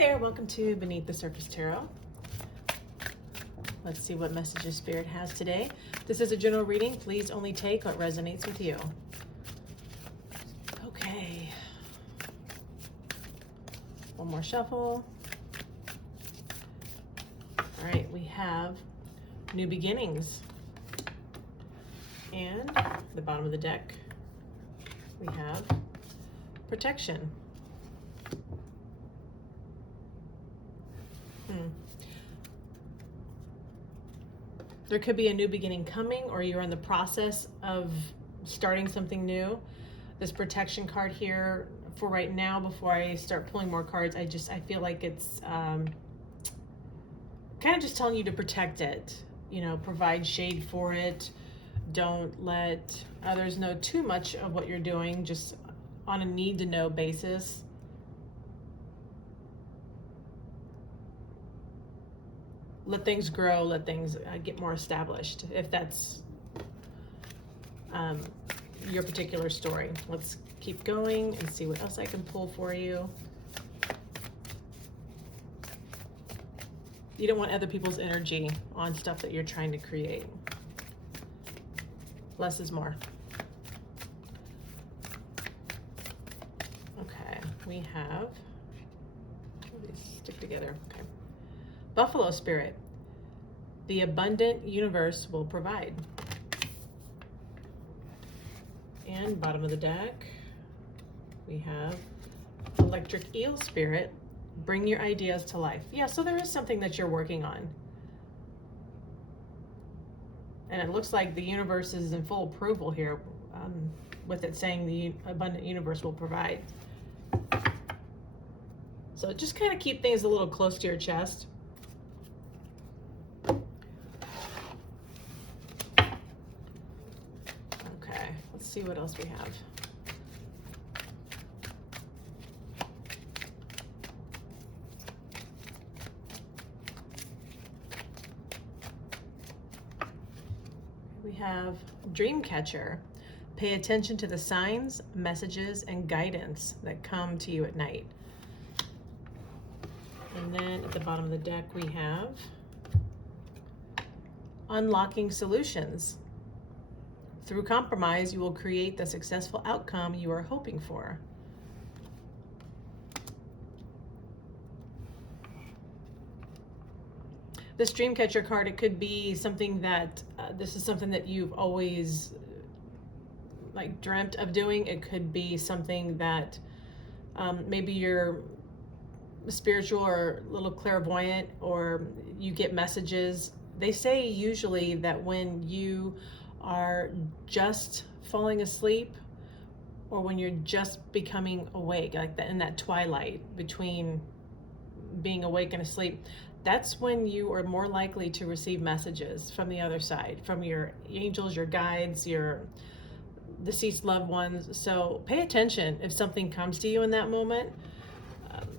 there, welcome to Beneath the Surface Tarot. Let's see what messages Spirit has today. This is a general reading. Please only take what resonates with you. Okay. One more shuffle. All right, we have new beginnings. And the bottom of the deck, we have protection. There could be a new beginning coming, or you're in the process of starting something new. This protection card here, for right now, before I start pulling more cards, I feel like it's kind of just telling you to protect it. You know, provide shade for it. Don't let others know too much of what you're doing, just on a need-to-know basis. Let things grow, let things get more established, if that's your particular story. Let's keep going and see what else I can pull for you. You don't want other people's energy on stuff that you're trying to create. Less is more. Okay, we have, these stick together, okay. Buffalo Spirit, the abundant universe will provide. And bottom of the deck, we have Electric Eel Spirit, bring your ideas to life. Yeah, so there is something that you're working on. And it looks like the universe is in full approval here, with it saying the abundant universe will provide. So just kind of keep things a little close to your chest. See what else we have. We have Dreamcatcher. Pay attention to the signs, messages, and guidance that come to you at night. And then at the bottom of the deck we have Unlocking Solutions. Through compromise, you will create the successful outcome you are hoping for. This Dreamcatcher card, it could be something that, this is something that you've always like dreamt of doing. It could be something that maybe you're spiritual or a little clairvoyant, or you get messages. They say usually that when you are just falling asleep, or when you're just becoming awake, like that in that twilight between being awake and asleep, that's when you are more likely to receive messages from the other side, from your angels, your guides, your deceased loved ones. So pay attention if something comes to you in that moment,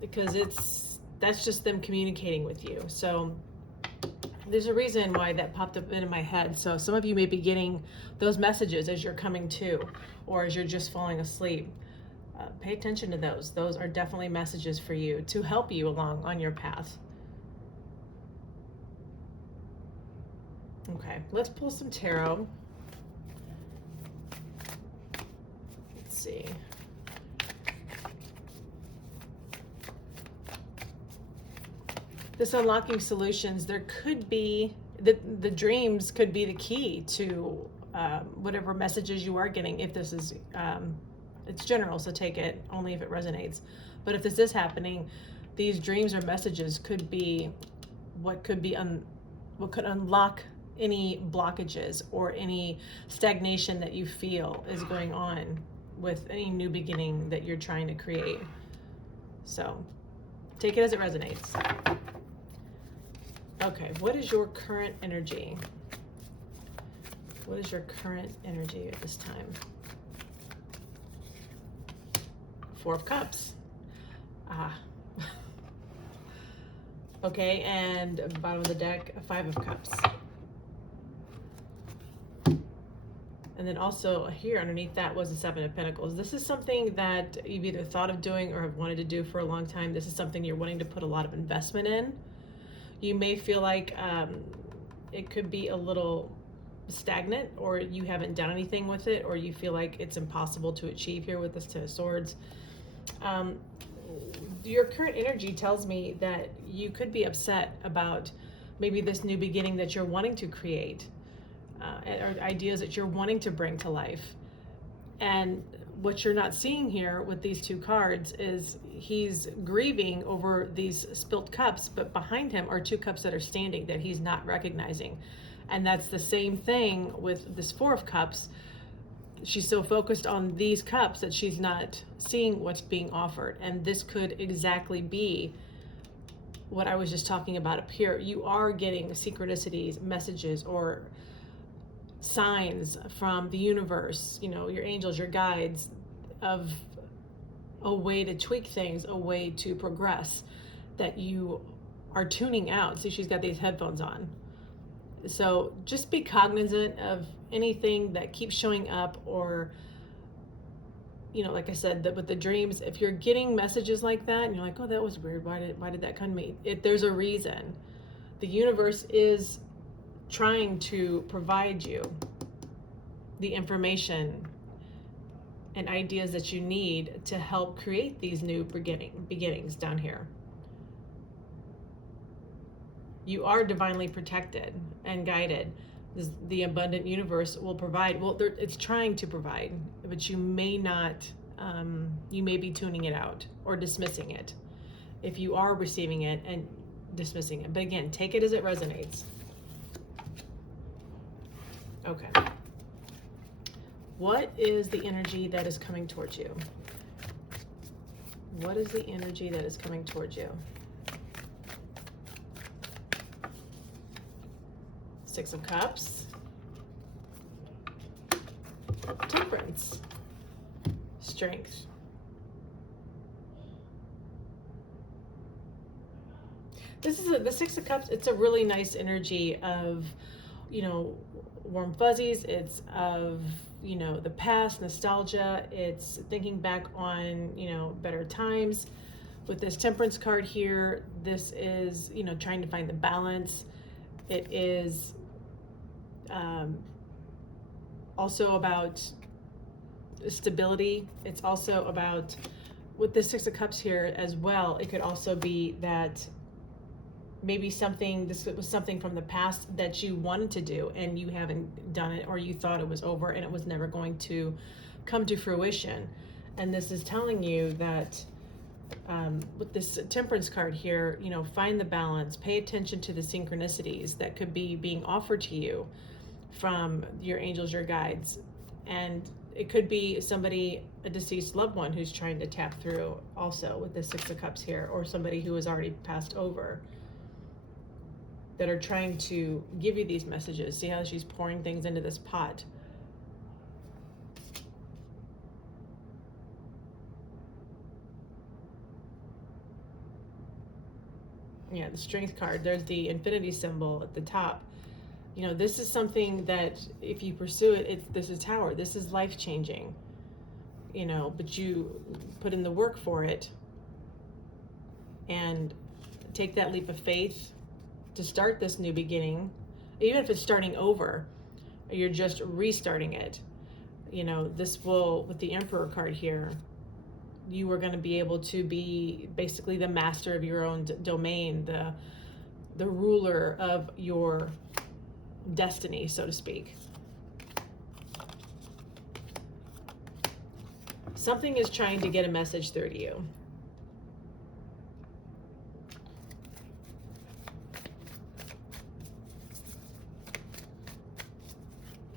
because that's just them communicating with you. So there's a reason why that popped up into my head. So some of you may be getting those messages as you're coming to, or as you're just falling asleep. Pay attention to those. Those are definitely messages for you to help you along on your path. Okay, let's pull some tarot. Let's see. This Unlocking Solutions, there could be, the dreams could be the key to whatever messages you are getting. If this is, it's general, so take it only if it resonates. But if this is happening, these dreams or messages could be what could unlock any blockages or any stagnation that you feel is going on with any new beginning that you're trying to create. So take it as it resonates. Okay, what is your current energy? What is your current energy at this time? Four of Cups. Okay, and bottom of the deck, Five of Cups. And then also here underneath that was the Seven of Pentacles. This is something that you've either thought of doing or have wanted to do for a long time. This is something you're wanting to put a lot of investment in. You may feel like it could be a little stagnant, or you haven't done anything with it, or you feel like it's impossible to achieve here with this Ten of Swords. Your current energy tells me that you could be upset about maybe this new beginning that you're wanting to create, or ideas that you're wanting to bring to life. And what you're not seeing here with these two cards is he's grieving over these spilt cups, but behind him are two cups that are standing that he's not recognizing. And that's the same thing with this Four of Cups. She's so focused on these cups that she's not seeing what's being offered. And this could exactly be what I was just talking about up here. You are getting synchronicities, messages, or signs from the universe, you know, your angels, your guides, of a way to tweak things, a way to progress, that you are tuning out. See, she's got these headphones on. So just be cognizant of anything that keeps showing up, or, you know, like I said, that with the dreams, if you're getting messages like that and you're like, oh, that was weird, why did that come to me? There's a reason. The universe is trying to provide you the information and ideas that you need to help create these new beginnings down here. You are divinely protected and guided. The abundant universe will provide. Well, it's trying to provide, but you may not, you may be tuning it out or dismissing it if you are receiving it and dismissing it. But again, take it as it resonates. Okay. What is the energy that is coming towards you? What is the energy that is coming towards you? Six of Cups. Temperance. Strength. This is the Six of Cups. It's a really nice energy of, you know, warm fuzzies. It's of, you know, the past, nostalgia. It's thinking back on, you know, better times. With this Temperance card here, this is, you know, trying to find the balance. It is also about stability. It's also about, with the Six of Cups here as well, it could also be that maybe this was something from the past that you wanted to do and you haven't done it, or you thought it was over and it was never going to come to fruition. And this is telling you that with this Temperance card here, you know, find the balance, pay attention to the synchronicities that could be being offered to you from your angels, your guides. And it could be somebody, a deceased loved one, who's trying to tap through also with the Six of Cups here, or somebody who has already passed over, that are trying to give you these messages. See how she's pouring things into this pot. Yeah, the Strength card. There's the infinity symbol at the top. You know, this is something that if you pursue it, this is Tower. This is life-changing. You know, but you put in the work for it and take that leap of faith to start this new beginning. Even if it's starting over, you're just restarting it. You know, this will, with the Emperor card here, you are going to be able to be basically the master of your own domain, the ruler of your destiny, so to speak. Something is trying to get a message through to you.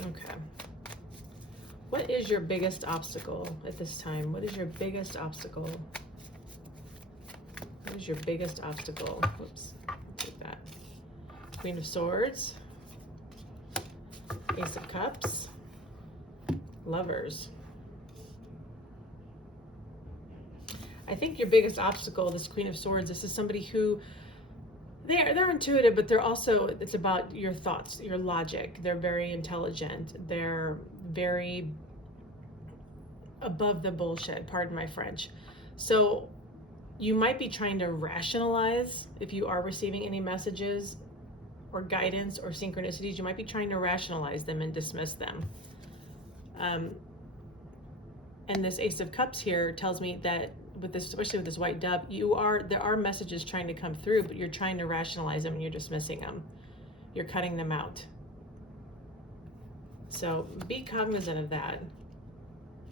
Okay. What is your biggest obstacle at this time? What is your biggest obstacle? What is your biggest obstacle? Whoops, take that. Queen of Swords, Ace of Cups, Lovers. I think your biggest obstacle, this Queen of Swords, this is somebody who they're intuitive, but they're also, it's about your thoughts, your logic. They're very intelligent. They're very above the bullshit, pardon my French. So you might be trying to rationalize, if you are receiving any messages or guidance or synchronicities, you might be trying to rationalize them and dismiss them. And this Ace of Cups here tells me that with this, especially with this white dove, there are messages trying to come through, but you're trying to rationalize them and you're dismissing them. You're cutting them out. So be cognizant of that.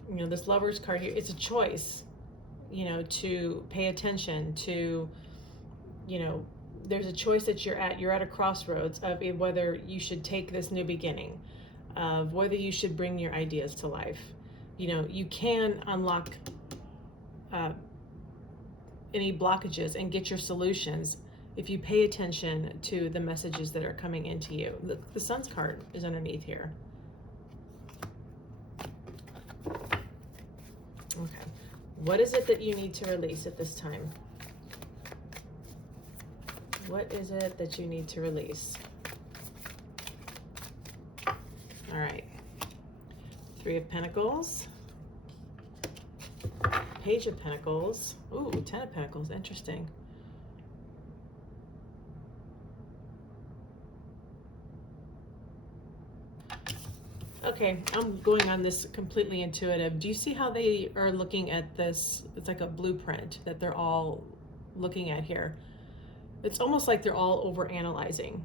You know, this Lover's card here, it's a choice, you know, to pay attention to, you know, there's a choice that you're at a crossroads of whether you should take this new beginning, of whether you should bring your ideas to life. You know, you can unlock any blockages and get your solutions if you pay attention to the messages that are coming into you. The Sun's card is underneath here. Okay. What is it that you need to release at this time? What is it that you need to release? All right. Three of Pentacles. Page of Pentacles. Ooh, 10 of Pentacles. Interesting. Okay, I'm going on this completely intuitive. Do you see how they are looking at this? It's like a blueprint that they're all looking at here. It's almost like they're all over analyzing.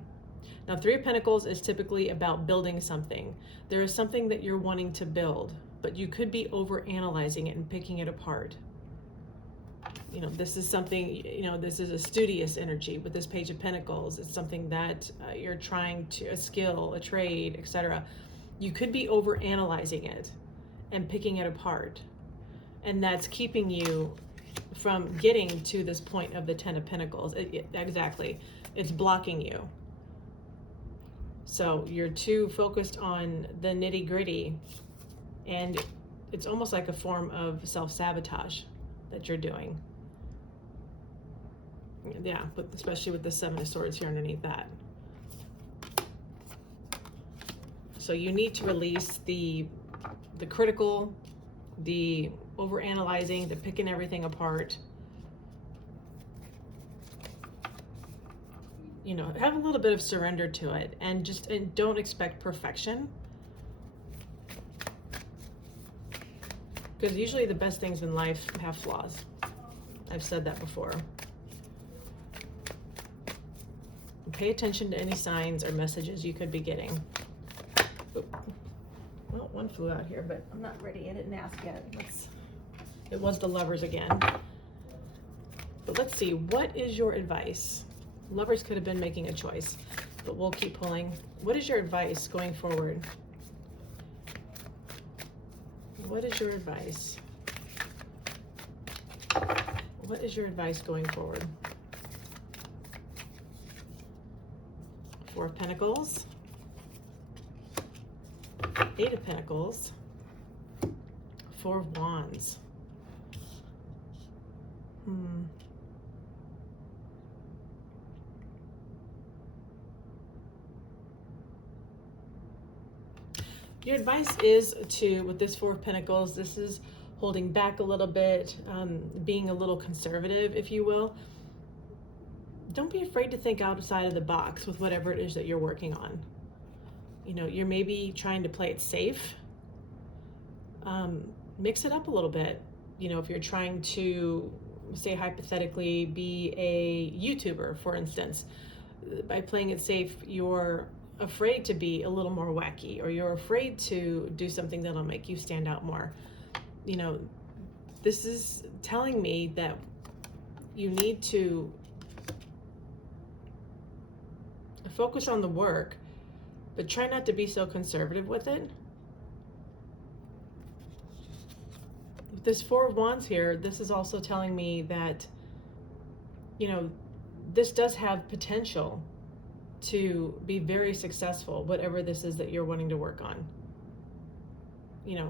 Now, Three of Pentacles is typically about building something. There is something that you're wanting to build, but you could be over analyzing it and picking it apart. You know, this is something, you know, this is a studious energy with this Page of Pentacles. It's something that you're trying to, a skill, a trade, etc. You could be over analyzing it and picking it apart. And that's keeping you from getting to this point of the 10 of Pentacles. Exactly. It's blocking you. So you're too focused on the nitty gritty, and it's almost like a form of self-sabotage that you're doing. Yeah, but especially with the Seven of Swords here underneath that. So you need to release the critical, the overanalyzing, the picking everything apart. You know, have a little bit of surrender to it, and don't expect perfection. Because usually the best things in life have flaws. I've said that before. Pay attention to any signs or messages you could be getting. Well, one flew out here, but I'm not ready. I didn't ask yet. It was the Lovers again. But let's see, what is your advice? Lovers could have been making a choice, but we'll keep pulling. What is your advice going forward? What is your advice? What is your advice going forward? Four of Pentacles. Eight of Pentacles. Four of Wands. Your advice is to, with this Four of Pentacles, this is holding back a little bit, being a little conservative, if you will. Don't be afraid to think outside of the box with whatever it is that you're working on. You know, you're maybe trying to play it safe. Mix it up a little bit. You know, if you're trying to, say hypothetically, be a YouTuber, for instance, by playing it safe, you're afraid to be a little more wacky, or you're afraid to do something that'll make you stand out more. You know, this is telling me that you need to focus on the work, but try not to be so conservative with it. With this Four of Wands here, this is also telling me that, you know, this does have potential to be very successful, whatever this is that you're wanting to work on.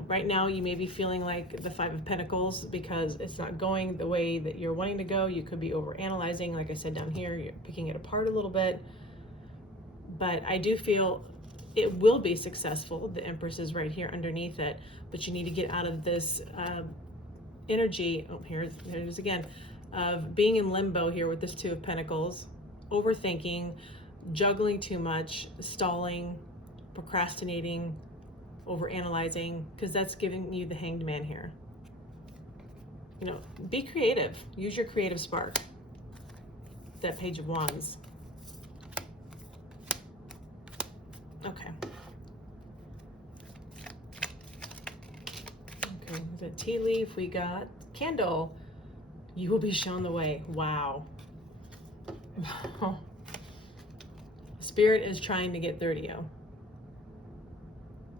right now you may be feeling like the Five of Pentacles because it's not going the way that you're wanting to go. You could be over analyzing. Like I said down here, you're picking it apart a little bit. But I do feel it will be successful. The Empress is right here underneath it. But you need to get out of this energy. Oh, here it is again. Of being in limbo here with this Two of Pentacles. Overthinking, juggling too much, stalling, procrastinating, overanalyzing, because that's giving you the Hanged Man here. Be creative. Use your creative spark. That Page of Wands. Okay. Okay, the tea leaf, we got candle. You will be shown the way. Wow. Spirit is trying to get through to you.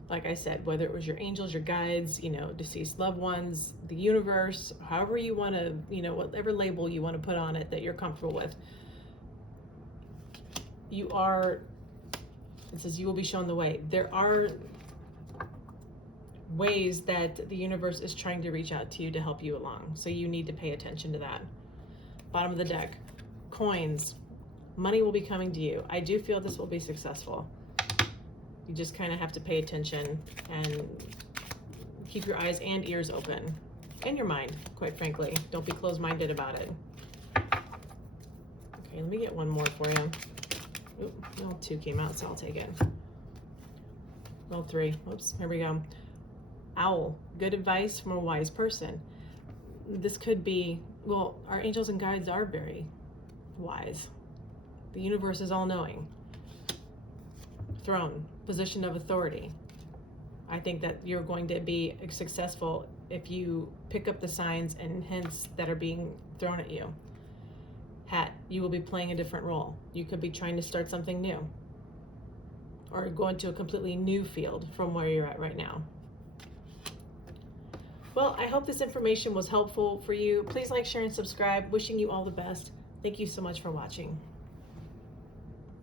Like I said, whether it was your angels, your guides, deceased loved ones, the universe, however you want to, whatever label you want to put on it that you're comfortable with. It says you will be shown the way. There are ways that the universe is trying to reach out to you to help you along. So you need to pay attention to that. Bottom of the deck, coins. Money will be coming to you. I do feel this will be successful. You just kind of have to pay attention and keep your eyes and ears open. And your mind, quite frankly. Don't be closed-minded about it. Okay, let me get one more for you. Oop, well, 2 came out, so I'll take it. Well, 3. Oops, here we go. Owl, good advice from a wise person. This could be, well, our angels and guides are very wise. The universe is all-knowing. Throne, position of authority. I think that you're going to be successful if you pick up the signs and hints that are being thrown at you. Hat, you will be playing a different role. You could be trying to start something new or go into a completely new field from where you're at right now. Well, I hope this information was helpful for you. Please like, share, and subscribe. Wishing you all the best. Thank you so much for watching.